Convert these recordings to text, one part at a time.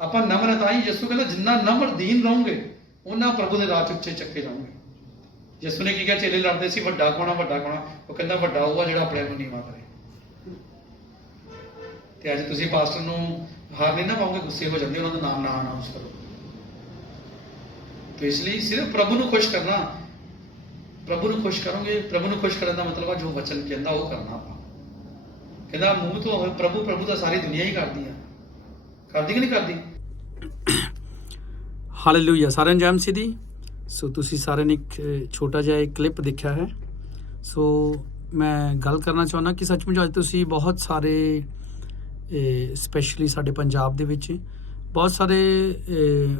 ਆਪਾਂ ਨਮਰ ਤਾਂ ਹੀ ਯਿਸੂ ਕਹਿੰਦਾ, ਜਿੰਨਾ ਨਮਰ ਦੀਨ ਰਹੋਗੇ, ਉਹਨਾਂ ਪ੍ਰਭੂ ਦੇ ਰਾਜ 'ਚ ਉੱਚੇ ਚੱਕੇ ਜਾਓਗੇ। ਯਿਸੂ ਨੇ ਕੀ ਕਿਹਾ? ਚੇਲੇ ਲੜਦੇ ਸੀ, ਵੱਡਾ ਕੋਣਾ ਵੱਡਾ ਕੋਣਾ ਉਹ ਕਹਿੰਦਾ, ਵੱਡਾ ਉਹ ਜਿਹੜਾ ਆਪਣੇ ਨੂੰ ਨੀਵਾਂ ਕਰੇ। ਤੇ ਅੱਜ ਤੁਸੀਂ ਪਾਸਟਰ ਨੂੰ ਹਾਰ ਨਹੀਂ ਨਾ ਪਾਉਂਗੇ ਗੁੱਸੇ ਹੋ ਜਾਂਦੇ ਉਹਨਾਂ ਦਾ ਨਾਮ ਨਾ ਅਨਾਉਂਸ ਕਰੋ। ਤੇ ਇਸ ਲਈ ਸਿਰਫ ਪ੍ਰਭੂ ਨੂੰ ਖੁਸ਼ ਕਰਨਾ, ਪ੍ਰਭੂ ਨੂੰ ਖੁਸ਼ ਕਰੋਗੇ, ਪ੍ਰਭੂ ਨੂੰ ਖੁਸ਼ ਕਰਨ ਦਾ ਮਤਲਬ ਆ ਜੋ ਵਚਨ ਕਹਿੰਦਾ ਉਹ ਕਰਨਾ ਆਪਾਂ। ਕਹਿੰਦਾ, ਮੂੰਹ ਤੋਂ ਪ੍ਰਭੂ ਪ੍ਰਭੂ ਤਾਂ ਸਾਰੀ ਦੁਨੀਆ ਹੀ ਕਰਦੀ ਆ। ਕਰਦੀ ਕਿ ਨਹੀਂ ਕਰਦੀ? ਹਾਲੇਲੂਇਆ ਸਾਰਿਆਂ ਨੂੰ ਜੈ ਮਸੀਹ ਦੀ। ਸੋ ਤੁਸੀਂ ਸਾਰਿਆਂ ਨੇ ਇੱਕ ਛੋਟਾ ਜਿਹਾ ਇੱਕ ਕਲਿੱਪ ਦੇਖਿਆ ਹੈ। ਸੋ ਮੈਂ ਗੱਲ ਕਰਨਾ ਚਾਹੁੰਦਾ ਕਿ ਸੱਚਮੁੱਚ ਅੱਜ ਤੁਸੀਂ ਬਹੁਤ ਸਾਰੇ ਸਪੈਸ਼ਲੀ ਸਾਡੇ ਪੰਜਾਬ ਦੇ ਵਿੱਚ ਬਹੁਤ ਸਾਰੇ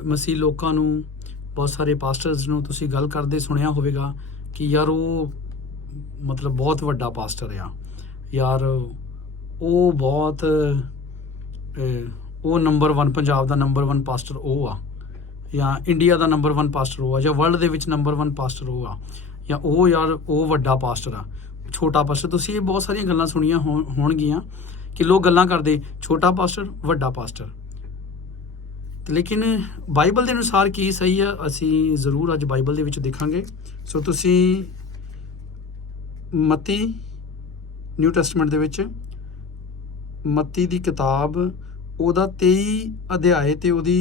ਮਸੀਹ ਲੋਕਾਂ ਨੂੰ, ਬਹੁਤ ਸਾਰੇ ਪਾਸਟਰਸ ਨੂੰ ਤੁਸੀਂ ਗੱਲ ਕਰਦੇ ਸੁਣਿਆ ਹੋਵੇਗਾ ਕਿ ਯਾਰ ਉਹ ਮਤਲਬ ਬਹੁਤ ਵੱਡਾ ਪਾਸਟਰ ਆ। ਯਾਰ, ਉਹ ਬਹੁਤ ਉਹ ਨੰਬਰ 1 ਪੰਜਾਬ ਦਾ ਨੰਬਰ 1 ਪਾਸਟਰ ਉਹ ਆ, ਜਾਂ ਇੰਡੀਆ ਦਾ ਨੰਬਰ 1 ਪਾਸਟਰ ਉਹ ਆ, ਜਾਂ ਵਰਲਡ ਦੇ ਵਿੱਚ ਨੰਬਰ 1 ਪਾਸਟਰ ਉਹ ਆ, ਜਾਂ ਉਹ ਯਾਰ ਉਹ ਵੱਡਾ ਪਾਸਟਰ ਆ, ਛੋਟਾ ਪਾਸਟਰ ਤੁਸੀਂ ਇਹ ਬਹੁਤ ਸਾਰੀਆਂ ਗੱਲਾਂ ਸੁਣੀਆਂ ਹੋਣ- ਹੋਣਗੀਆਂ ਕਿ ਲੋਕ ਗੱਲਾਂ ਕਰਦੇ, ਛੋਟਾ ਪਾਸਟਰ ਵੱਡਾ ਪਾਸਟਰ ਲੇਕਿਨ ਬਾਈਬਲ ਦੇ ਅਨੁਸਾਰ ਕੀ ਸਹੀ ਆ, ਅਸੀਂ ਜ਼ਰੂਰ ਅੱਜ ਬਾਈਬਲ ਦੇ ਵਿੱਚ ਦੇਖਾਂਗੇ। ਸੋ ਤੁਸੀਂ ਮਤੀ ਨਿਊ ਟੈਸਟਮੈਂਟ ਦੇ ਵਿੱਚ ਮਤੀ ਦੀ ਕਿਤਾਬ ਉਹਦਾ 23 ਅਧਿਆਏ ਤੇ ਉਹਦੀ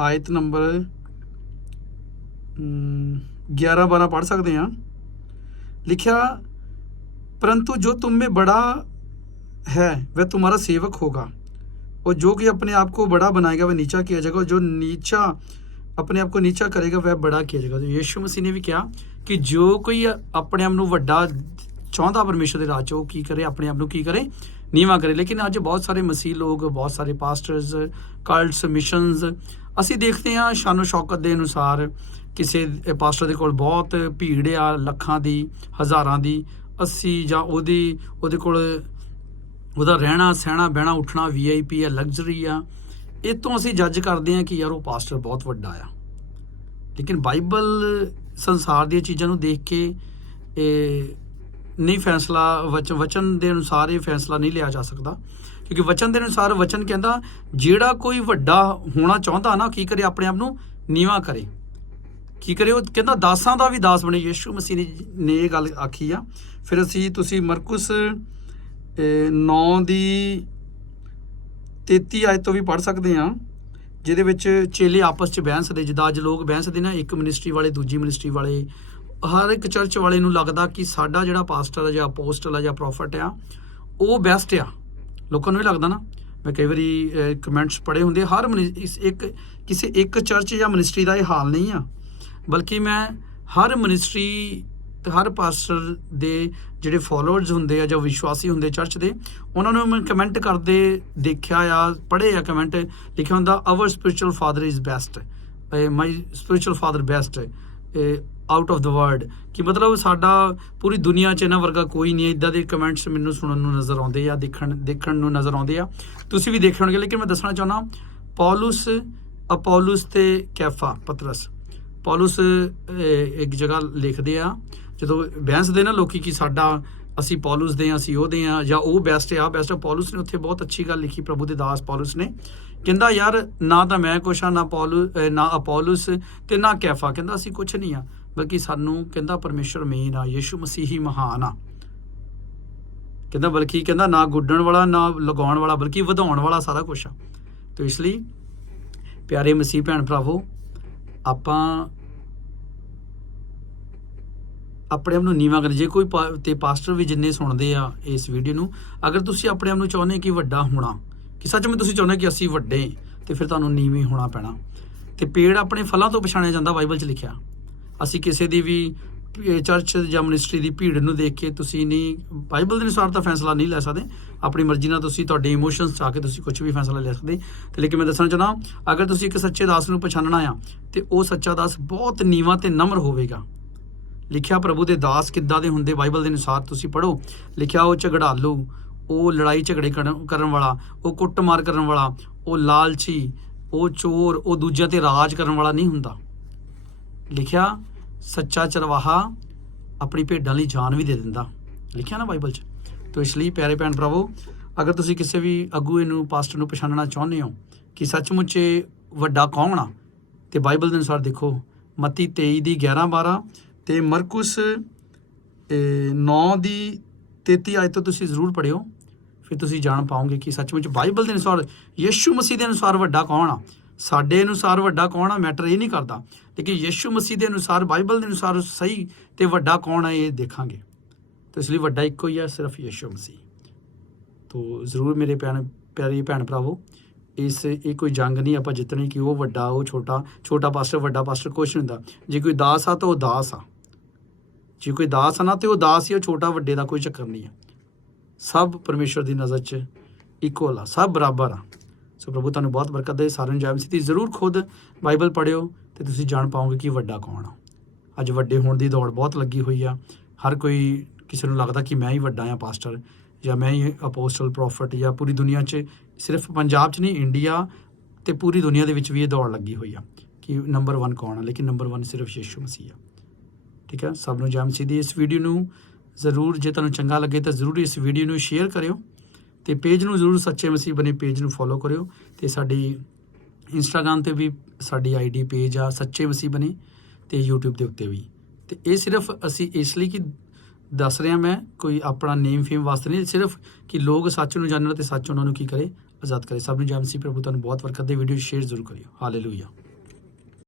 ਆਇਤ ਨੰਬਰ 11 12 ਪੜ ਸਕਦੇ ਹਾਂ ਲਿਖਿਆ परंतु जो तुम में बड़ा है वह तुम्हारा सेवक होगा और जो कि अपने आप को बड़ा बनाएगा वह नीचा किया जाएगा और जो नीचा अपने आप को नीचा करेगा वह बड़ा किया जाएगा तो यीशु मसीह ने भी किया कि जो कोई ਆਪਣੇ ਆਪ ਨੂੰ ਵੱਡਾ ਚਾਹੁੰਦਾ ਪਰਮੇਸ਼ਰ ਦੇ ਰਾਜ ਉਹ ਕੀ ਕਰੇ ਆਪਣੇ ਆਪ ਨੂੰ ਕੀ ਕਰੇ ਨੀਵਾ ਕਰੇ। ਲੇਕਿਨ ਅੱਜ ਬਹੁਤ ਸਾਰੇ ਮਸੀਹ ਲੋਕ, ਬਹੁਤ ਸਾਰੇ ਪਾਸਟਰਸ ਕਲਟਸ ਮਿਸ਼ਨਸ ਅਸੀਂ ਦੇਖਦੇ ਹਾਂ ਸ਼ਾਨੋ ਸ਼ੌਕਤ ਦੇ ਅਨੁਸਾਰ ਕਿਸੇ ਪਾਸਟਰ ਦੇ ਕੋਲ ਬਹੁਤ ਭੀੜ ਆ, ਲੱਖਾਂ ਦੀ, ਹਜ਼ਾਰਾਂ ਦੀ। 80 ਜਾਂ ਉਹਦੀ, ਉਹਦੇ ਕੋਲ ਉਹਦਾ ਰਹਿਣਾ, ਸਹਿਣਾ, ਬਹਿਣਾ, ਉੱਠਣਾ ਵੀਆਈਪੀ ਆ ਲਗਜ਼ਰੀ ਆ। ਇਹ ਤੋਂ ਅਸੀਂ ਜੱਜ ਕਰਦੇ ਹਾਂ ਕਿ ਯਾਰ ਉਹ ਪਾਸਟਰ ਬਹੁਤ ਵੱਡਾ ਆ। ਲੇਕਿਨ ਬਾਈਬਲ ਸੰਸਾਰ ਦੀਆਂ ਚੀਜ਼ਾਂ ਨੂੰ ਦੇਖ ਕੇ ਇਹ ਨਹੀਂ ਫੈਸਲਾ, ਵਚ- ਵਚਨ ਦੇ ਅਨੁਸਾਰ ਇਹ ਫੈਸਲਾ ਨਹੀਂ ਲਿਆ ਜਾ ਸਕਦਾ। ਕਿਉਂਕਿ ਵਚਨ ਦੇ ਅਨੁਸਾਰ ਵਚਨ ਕਹਿੰਦਾ, ਜਿਹੜਾ ਕੋਈ ਵੱਡਾ ਹੋਣਾ ਚਾਹੁੰਦਾ ਨਾ, ਕੀ ਕਰੇ? ਆਪਣੇ ਆਪ ਨੂੰ ਨੀਵਾ ਕਰੇ। ਕੀ ਕਰੇ? ਉਹ ਕਹਿੰਦਾ, ਦਾਸਾਂ ਦਾ ਵੀ ਦਾਸ ਬਣੇ। ਯੀਸ਼ੂ ਮਸੀਹ ਨੇ ਨੇ ਇਹ ਗੱਲ ਆਖੀ ਆ। ਫਿਰ ਅਸੀਂ, ਤੁਸੀਂ ਮਰਕੁਸ 9 ਦੀ 33 ਆਇਤ ਤੋਂ ਵੀ ਪੜ ਸਕਦੇ ਆ ਜਿਹਦੇ ਵਿੱਚ ਚੇਲੇ ਆਪਸ ਚ ਬਹਿਸਦੇ ਜਿੱਦਾਂ ਅੱਜ ਲੋਕ ਬਹਿਸਦੇ ਨਾ, ਇੱਕ ਮਿਨਿਸਟਰੀ ਵਾਲੇ ਦੂਜੀ ਮਿਨਿਸਟਰੀ ਵਾਲੇ ਹਰ ਇੱਕ ਚਰਚ ਵਾਲੇ ਨੂੰ ਲੱਗਦਾ ਕਿ ਸਾਡਾ ਜਿਹੜਾ ਪਾਸਟਰ ਆ ਜਾਂ ਅਪੋਸਟਲ ਆ ਜਾਂ ਪ੍ਰੋਫਟ ਆ, ਉਹ ਬੈਸਟ ਆ। ਲੋਕਾਂ ਨੂੰ ਇਹ ਲੱਗਦਾ ਨਾ। ਮੈਂ ਕਈ ਵਾਰੀ ਕਮੈਂਟਸ ਪੜੇ ਹੁੰਦੇ ਹਰ ਮਨੀ- ਇਸ ਇੱਕ, ਕਿਸੇ ਇੱਕ ਚਰਚ ਜਾਂ ਮਿਨਿਸਟਰੀ ਦਾ ਇਹ ਹਾਲ ਨਹੀਂ ਆ। ਬਲਕਿ ਮੈਂ ਹਰ ਮਿਨਿਸਟਰੀ ਹਰ ਪਾਸਟਰ ਦੇ ਜਿਹੜੇ ਫਾਲੋਅਰਸ ਹੁੰਦੇ ਆ ਜਾਂ ਵਿਸ਼ਵਾਸੀ ਹੁੰਦੇ ਚਰਚ ਦੇ, ਉਹਨਾਂ ਨੂੰ ਮੈਂ ਕਮੈਂਟ ਕਰਦੇ ਦੇਖਿਆ ਆ, ਪੜ੍ਹੇ ਆ ਕਮੈਂਟ ਲਿਖਿਆ ਹੁੰਦਾ our spiritual father is best my spiritual father best out of the world ਕਿ ਮਤਲਬ ਸਾਡਾ ਪੂਰੀ ਦੁਨੀਆ 'ਚ ਇਹਨਾਂ ਵਰਗਾ ਕੋਈ ਨਹੀਂ ਹੈ। ਇਦਾਂ ਦੇ ਕਮੈਂਟਸ ਮੈਨੂੰ ਸੁਣਨ ਨੂੰ ਨਜ਼ਰ ਆਉਂਦੇ ਆ, ਦੇਖਣ ਦੇਖਣ ਨੂੰ ਨਜ਼ਰ ਆਉਂਦੇ ਆ। ਤੁਸੀਂ ਵੀ ਦੇਖੇ ਹੋਣਗੇ, ਲੇਕਿਨ ਮੈਂ ਦੱਸਣਾ ਚਾਹੁੰਦਾ ਪੌਲੁਸ ਅਪੋਲਸ ਤੇ ਕੈਫਾ ਪਤਰਸ ਪੌਲੁਸ ਇੱਕ ਜਗ੍ਹਾ ਲਿਖਦੇ ਆ, ਜਦੋਂ ਬਹਿਸ ਦੇ ਨਾ ਲੋਕੀ ਕਿ ਸਾਡਾ, ਅਸੀਂ ਪੌਲੁਸ ਦੇ ਆ ਅਸੀਂ ਉਹਦੇ ਆ ਜਾਂ ਉਹ ਬੈਸਟ ਆ ਬੈਸਟ ਆ ਪੌਲੁਸ ਨੇ ਉੱਥੇ ਬਹੁਤ ਅੱਛੀ ਗੱਲ ਲਿਖੀ, ਪ੍ਰਭੂ ਦੇ ਦਾਸ ਪੌਲੁਸ ਨੇ। ਕਹਿੰਦਾ, ਯਾਰ, ਨਾ ਤਾਂ ਮੈਂ ਕੁਛ ਆ, ਨਾ ਪੌਲੁ ਨਾ ਅਪੋਲਸ ਤੇ ਨਾ ਕੈਫਾ ਕਹਿੰਦਾ, ਅਸੀਂ ਕੁਛ ਨਹੀਂ ਆ। ਬਲਕਿ ਸਾਨੂੰ ਕਹਿੰਦਾ ਪਰਮੇਸ਼ਰ ਮੇਨ ਆ, ਯੀਸ਼ੂ ਮਸੀਹੀ ਮਹਾਨ ਆ। ਕਹਿੰਦਾ ਬਲਕਿ ਕਹਿੰਦਾ ਨਾ ਗੁੱਡਣ ਵਾਲਾ, ਨਾ ਲਗਾਉਣ ਵਾਲਾ, ਬਲਕਿ ਵਧਾਉਣ ਵਾਲਾ ਸਾਰਾ ਕੁਝ ਆ। ਤੇ ਇਸ ਲਈ ਪਿਆਰੇ ਮਸੀਹ ਭੈਣ ਭਰਾਵੋ, ਆਪਾਂ ਆਪਣੇ ਆਪ ਨੂੰ ਨੀਵਾਂ ਕਰ ਜੇ ਕੋਈ ਪਾ- ਤੇ ਪਾਸਟਰ ਵੀ ਜਿੰਨੇ ਸੁਣਦੇ ਆ ਇਸ ਵੀਡੀਓ ਨੂੰ, ਅਗਰ ਤੁਸੀਂ ਆਪਣੇ ਆਪ ਨੂੰ ਚਾਹੁੰਦੇ ਕਿ ਵੱਡਾ ਹੋਣਾ, ਕਿ ਸੱਚ ਮੈਂ ਤੁਸੀਂ ਚਾਹੁੰਦੇ ਕਿ ਅਸੀਂ ਵੱਡੇ, ਤੇ ਫਿਰ ਤੁਹਾਨੂੰ ਨੀਵੇਂ ਹੋਣਾ ਪੈਣਾ। ਤੇ ਪੇੜ ਆਪਣੇ ਫਲਾਂ ਤੋਂ ਪਛਾਣਿਆ ਜਾਂਦਾ, ਬਾਈਬਲ 'ਚ ਲਿਖਿਆ। ਅਸੀਂ ਕਿਸੇ ਦੀ ਵੀ ਚਰਚ ਜਾਂ ਮਿਨਿਸਟਰੀ ਦੀ ਭੀੜ ਨੂੰ ਦੇਖ ਕੇ ਤੁਸੀਂ ਨਹੀਂ, ਬਾਈਬਲ ਦੇ ਅਨੁਸਾਰ ਤਾਂ ਫੈਸਲਾ ਨਹੀਂ ਲੈ ਸਕਦੇ। ਆਪਣੀ ਮਰਜ਼ੀ ਨਾਲ ਤੁਸੀਂ ਤੁਹਾਡੇ ਇਮੋਸ਼ਨਸ ਚ ਆ ਕੇ ਤੁਸੀਂ ਕੁਝ ਵੀ ਫੈਸਲਾ ਲੈ ਸਕਦੇ। ਤੇ ਲੇਕਿਨ ਮੈਂ ਦੱਸਣਾ ਚਾਹੁੰਦਾ, ਅਗਰ ਤੁਸੀਂ ਇੱਕ ਸੱਚੇ ਦਾਸ ਨੂੰ ਪਛਾਣਨਾ ਆ, ਤੇ ਉਹ ਸੱਚਾ ਦਾਸ ਬਹੁਤ ਨੀਵਾਂ ਤੇ ਨਮਰ ਹੋਵੇਗਾ। ਲਿਖਿਆ ਪ੍ਰਭੂ ਦੇ ਦਾਸ ਕਿੱਦਾਂ ਦੇ ਹੁੰਦੇ ਬਾਈਬਲ ਦੇ ਅਨੁਸਾਰ ਤੁਸੀਂ ਪੜੋ ਲਿਖਿਆ ਉਹ ਝਗੜਾਲੂ ਉਹ ਲੜਾਈ ਝਗੜੇ ਕਰਨ ਵਾਲਾ, ਉਹ ਕੁੱਟਮਾਰ ਕਰਨ ਵਾਲਾ, ਉਹ ਲਾਲਚੀ, ਉਹ ਚੋਰ, ਉਹ ਦੂਜਿਆਂ ਤੇ ਰਾਜ ਕਰਨ ਵਾਲਾ ਨਹੀਂ ਹੁੰਦਾ। ਲਿਖਿਆ, ਸੱਚਾ ਚਰਵਾਹਾ ਆਪਣੀ ਭੇਡਾਂ ਲਈ ਜਾਨ ਵੀ ਦੇ ਦਿੰਦਾ। ਲਿਖਿਆ ਨਾ ਬਾਈਬਲ 'ਚ? ਤੋ ਇਸ ਲਈ ਪਿਆਰੇ ਭੈਣ ਭਰਾਵੋ, ਅਗਰ ਤੁਸੀਂ ਕਿਸੇ ਵੀ ਅਗੂਏ ਨੂੰ ਪਾਸਟਰ ਨੂੰ ਪਛਾਣਨਾ ਚਾਹੁੰਦੇ ਹੋ ਕਿ ਸੱਚਮੁੱਚ ਇਹ ਵੱਡਾ ਕੌਣ ਆ, ਤੇ ਬਾਈਬਲ ਦੇ ਅਨੁਸਾਰ ਦੇਖੋ, ਮਤੀ 23 ਦੀ 11 12 ਤੇ ਮਰਕੁਸ 9 ਦੀ 33 ਆਇਤ ਤੋਂ ਤੁਸੀਂ ਜ਼ਰੂਰ ਪੜਿਓ ਫਿਰ ਤੁਸੀਂ ਜਾਣ ਪਾਓਗੇ ਕਿ ਸੱਚਮੁੱਚ ਬਾਈਬਲ ਦੇ ਅਨੁਸਾਰ, ਯੀਸ਼ੂ ਮਸੀਹ ਦੇ ਅਨੁਸਾਰ ਵੱਡਾ ਕੌਣ ਆ। ਸਾਡੇ ਅਨੁਸਾਰ ਵੱਡਾ ਕੌਣ ਆ? ਮੈਟਰ ਇਹ ਨਹੀਂ ਕਰਦਾ ਲੇਕਿਨ ਯੀਸ਼ੂ ਮਸੀਹ ਦੇ ਅਨੁਸਾਰ, ਬਾਈਬਲ ਦੇ ਅਨੁਸਾਰ ਸਹੀ ਤੇ ਵੱਡਾ ਕੌਣ ਆ ਇਹ ਦੇਖਾਂਗੇ। ਤੇ ਇਸ ਲਈ ਵੱਡਾ ਇੱਕੋ ਹੀ ਆ, ਸਿਰਫ ਯੀਸ਼ੂ ਮਸੀਹ। ਤੋ ਜ਼ਰੂਰ ਮੇਰੇ ਭੈਣ, ਪਿਆਰੀ ਭੈਣ ਭਰਾਵੋ, ਇਸ, ਇਹ ਕੋਈ ਜੰਗ ਨਹੀਂ, ਆਪਾਂ ਜਿੱਤਣੀ ਕਿ ਉਹ ਵੱਡਾ, ਉਹ ਛੋਟਾ ਛੋਟਾ ਪਾਸਟਰ, ਵੱਡਾ ਪਾਸਟਰ ਕੁਛ ਨਹੀਂ ਹੁੰਦਾ। ਜੇ ਕੋਈ ਦਾਸ ਆ ਤਾਂ ਉਹ ਦਾਸ ਆ। ਜੇ ਕੋਈ ਦਾਸ ਆ ਨਾ ਤੇ ਉਹ ਦਾਸ ਹੀ ਉਹ ਛੋਟਾ ਵੱਡੇ ਦਾ ਕੋਈ ਚੱਕਰ ਨਹੀਂ ਆ। ਸਭ ਪਰਮੇਸ਼ਵਰ ਦੀ ਨਜ਼ਰ 'ਚ ਇਕੁਅਲ ਆ, ਸਭ ਬਰਾਬਰ ਆ। ਸੋ ਪ੍ਰਭੂ, ਤੁਹਾਨੂੰ ਬਹੁਤ ਬਰਕਤ ਦੇ ਸਾਰਿਆਂ ਨੂੰ ਜੈ ਸੀ ਦੀ। ਜ਼ਰੂਰ ਖੁਦ ਬਾਈਬਲ ਪੜ੍ਹਿਓ ਤੇ ਤੁਸੀਂ ਜਾਣ ਪਾਓਗੇ ਕਿ ਵੱਡਾ ਕੌਣ ਆ। ਅੱਜ ਵੱਡੇ ਹੋਣ ਦੀ ਦੌੜ ਬਹੁਤ ਲੱਗੀ ਹੋਈ ਆ। ਹਰ ਕੋਈ ਕਿਸੇ ਨੂੰ ਲੱਗਦਾ ਕਿ ਮੈਂ ਹੀ ਵੱਡਾ ਆ ਪਾਸਟਰ ਜਾਂ ਮੈਂ ਹੀ ਅਪੋਸਟਲ, ਪ੍ਰੋਫਟ ਜਾਂ ਪੂਰੀ ਦੁਨੀਆ 'ਚ ਸਿਰਫ ਪੰਜਾਬ 'ਚ ਨਹੀਂ, ਇੰਡੀਆ ਤੇ ਪੂਰੀ ਦੁਨੀਆ ਦੇ ਵਿੱਚ ਵੀ ਇਹ ਦੌੜ ਲੱਗੀ ਹੋਈ ਆ ਕਿ ਨੰਬਰ 1 ਕੌਣ ਆ, ਲੇਕਿਨ ਨੰਬਰ 1 ਸਿਰਫ ਯਿਸੂ ਮਸੀਹ ਆ। ਠੀਕ ਹੈ ਸਭ ਨੂੰ ਜੈ ਸੀ ਦੀ ਇਸ ਵੀਡੀਓ ਨੂੰ ਜ਼ਰੂਰ, ਜੇ ਤੁਹਾਨੂੰ ਚੰਗਾ ਲੱਗੇ ਤਾਂ ਜ਼ਰੂਰ ਇਸ ਵੀਡੀਓ ਨੂੰ ਸ਼ੇਅਰ ਕਰਿਓ। ਤੇ ਪੇਜ ਨੂੰ ਜ਼ਰੂਰ ਸੱਚੇ ਮਸੀਹ ਬਣੇ ਪੇਜ ਨੂੰ ਫੋਲੋ ਕਰਿਓ ਤੇ ਸਾਡੀ ਇੰਸਟਾਗ੍ਰam ਤੇ ਵੀ ਸਾਡੀ ਆਈਡੀ ਪੇਜ ਆ, ਸੱਚੇ ਮਸੀਹ ਬਣੇ ਤੇ YouTube ਦੇ ਉੱਤੇ ਵੀ। ਤੇ ਇਹ ਸਿਰਫ ਅਸੀਂ ਇਸ ਲਈ ਕਿ ਦੱਸ ਰਿਹਾ ਮੈਂ, ਕੋਈ ਆਪਣਾ ਨੇਮ ਫੇਮ ਵਾਸਤੇ ਨਹੀਂ, ਸਿਰਫ ਕਿ ਲੋਕ ਸੱਚ ਨੂੰ ਜਾਣਨ ਤੇ ਸੱਚ ਉਹਨਾਂ ਨੂੰ ਕੀ ਕਰੇ, ਆਜ਼ਾਦ ਕਰੇ। ਸਭ ਨੂੰ ਜੈ ਮਸੀਹ ਪ੍ਰਭੂ, ਤੁਹਾਨੂੰ ਬਹੁਤ ਬਰਕਤ ਦੇ ਵੀਡੀਓ ਸ਼ੇਅਰ ਜ਼ਰੂਰ ਕਰਿਓ। ਹਾਲੇਲੂਇਆ